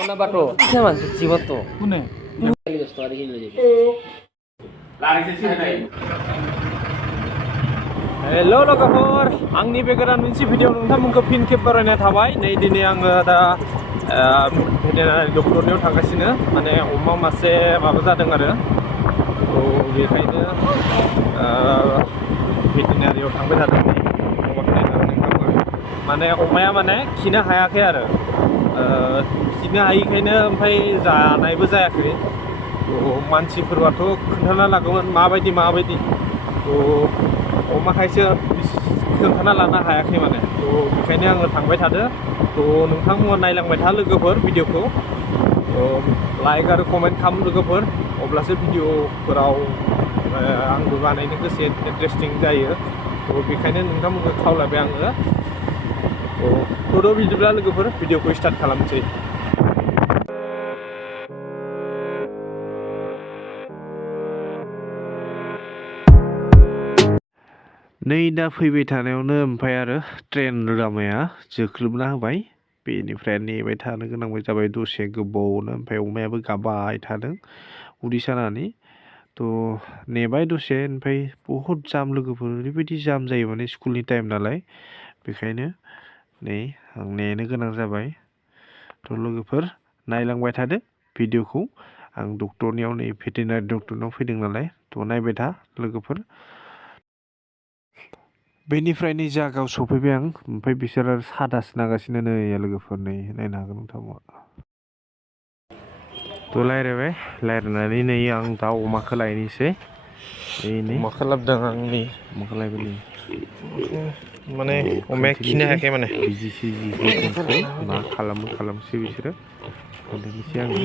Mana bato? Zaman jibat to. Kune? Kali dosto ada gini jadi. Lari sesi naik. Hello लोगोफोर आंनि बे गोदान मोनसे भिडिअ नोंथांमोनखौ फिन खेब बरायनाय थाबाय नै दिनै आङो दा भेटेनारि डक्टरनियाव थांगासिनो माने अमा मासे माबा जादों आरो बेखायनो भेटेनारियाव थांबाय थादों अमाखौ नायनानै माने अमाया माने खिनो हायाखै आरो खिनो हायिखायनो ओमफ्राय जानायबो जायाखै मानसिफोराथ' खोन्थाना लागौमोन माबायदि अमाखायसो खोन्थाना लानो हायाखै माने बेखायनो आङो थांबाय थादो नोंथांमोना नायलांबाय था लोगोफोर भिडिअखौ लाइक आरो कमेन्ट खालाम लोगोफोर अब्लासो भिडिअफोराव आंबो बानायनो गोसो इन्टारेस्टिं जायो बेखायनो नोंथांमोनखौ खावलायबाय आङो बिदिब्ला लोगोफोर भिडिअखौ स्टार्ट खालामसै नै दा फैबाय थानायावनो ओमफ्राय आरो ट्रेन लामाया जोख्लोबना होबाय बेनिफ्राय नेबाय थानो गोनां जाबाय दसे गोबावनो ओमफ्राय अमायाबो गाबबाय थादों उदै सानानै नेबाय दसे ओमफ्राय बहुद जाम लोगोफोर ओरैबायदि जाम जायो माने स्कुलनि टाइम नालाय बेखायनो नै आं नेनो गोनां जाबाय लोगोफोर नायलांबाय थादो भिडिअखौ आं डक्टरनियाव नै भेटेनारि डक्टरनाव फैदों नालाय नायबाय था लोगोफोर बेनिफ्राय नै जागायाव सफैबाय आं ओमफ्राय बिसोर आरो सादासो नागासिनो नै लोगोफोर नै नायनो हागोन नोंथांमोना रायज्लायनानै नै आं दा अमाखौ लायनोसै अमाखौ लाबोदों आं नै अमाखौ लायबाय नै माने अमाया खिनो हायाखै माने बिजि मा खालामसै बिसोरो खोन्थानोसै आङो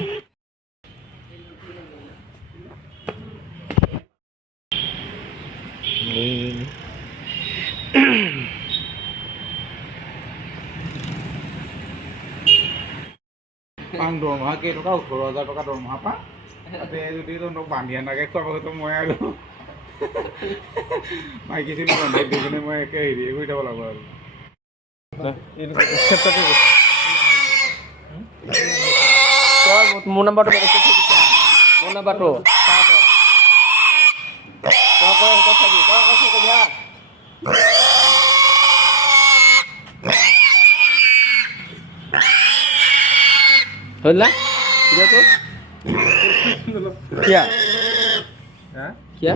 Pang dong, hake itu kau 16,000 टका दरमहा पा ते जुदि तो बांधिया नागे खुवाबो तो মই আৰু माइकी सिनि बांधे दिने মই एके हेरि गई थाब लागो আৰু Mau number to mau number to kau tadi kau kerja होला क्या तो क्या क्या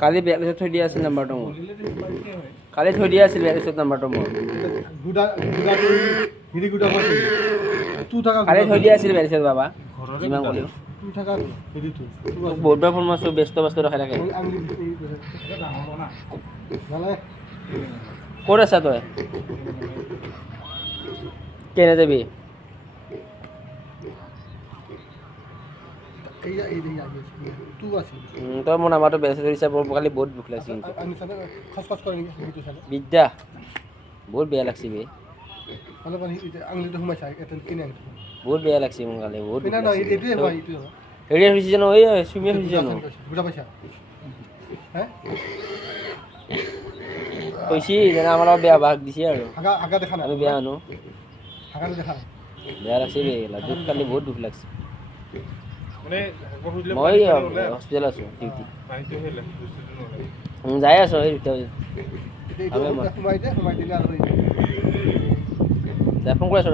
কালি বেলেগত থৈ দিয়া আছিল নাম্বাৰটো মোৰ কালি থৈ দিয়া আছিল বেলেগত নাম্বাৰটো মোৰ কালি থৈ দিয়া আছিল বেলেগত বাবা যিমান ক'লেও বহুত বাৰ ফোন মাৰিছোঁ ব্যস্ত ৰখাই থাকে ক'ত আছা তই কেনে যাবি তই মোৰ নাম্বাৰটো বেলেগ ধৰিছা কালি বহুত দুখ লাগিছে কিন্তু বিদ্যা বহুত বেয়া লাগছে বে বহুত বেয়া লাগছে মোৰ কালি বহুত হেৰি হৈছে জানো এই চুমিয়া হৈছে জানো কৈছি যেনে আমাৰ বেয়া ভাগ দিছে আৰু আমি বেয়া আনো বেয়া লাগছে বে দুখ কালি বহুত দুখ লাগছে মই হস্পিটেল আছো ডিউটি যাই আছো এই ফোন কৰি আছো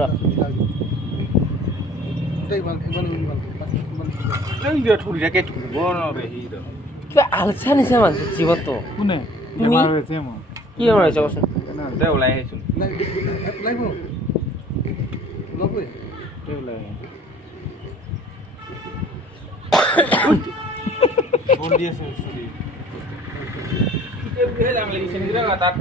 আলচা নিচা মানুহ জীৱনটো কোনে বেমাৰ হৈছে মোৰ কি বেমাৰ হৈছে কচোন দে ওলাই আহিছোঁ বন্দি আছে তাত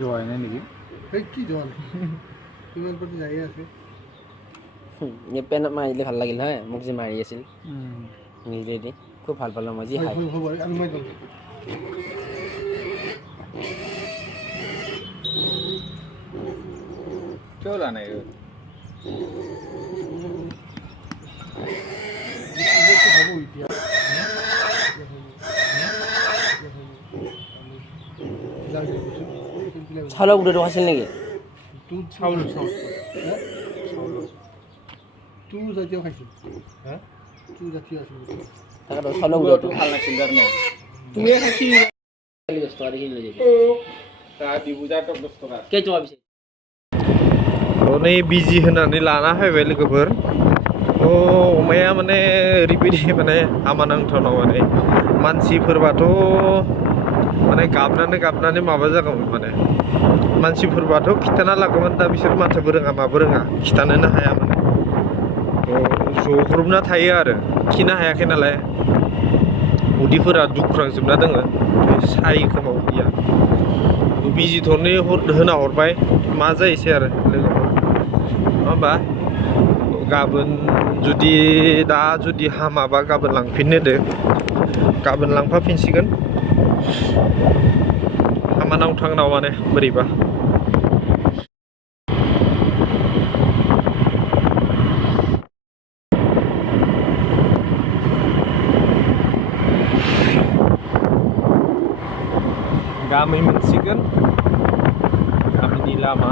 জয় নাই নেকি কি জল ইমান প্ৰতি যাই আছে পেনত মাৰিলে ভাল লাগিল হয় মোক যে মাৰি আছিল নিজেদি খুব ভাল পালোঁ মই যি হাই হ'ব আৰু মই কিয় ওলা নাই হ'ব এতিয়া চাউলৰ গুড়িটো আছিল নেকি চাউল তু জাতীয় খাইছিল তু জাতীয় আছিল তাকেতো চাউলৰ গুড়িটো ভাল নাছিল কাৰণে তুৱে খাইছিল 10 টকা দেখি লৈ যাবি তাৰ 2000 টকা 10 টকা কেই টকা বিচাৰি नै बिजि होनानै लाना फैबाय लोगोफोर अमाया माने ओरैबायदि माने हामा नांथावनाव माने मानसिफोरबाथ' माने गाबनानै माबा जागौमोन माने मानसिफोरबाथ' खिथाना लागौमोन दा बिसोर माथोबो रोङा माबो रोङा खिथानोनो हाया माने जग्रुबना थायो आरो खिनो हायाखै नालाय उदैफोरा दुख्रांजोबना दोङो सायो खोमा उदैया बिजि थरनै होना हरबाय मा जायोसै आरो लोगोफोर नङा होमबा गाबोन जुदि हामाबा गाबोन लांफिननो दे गाबोन लांफाफिनसिगोन हामा नांथांनाव माने बोरैबा गामि मोनसिगोन गामिनि लामा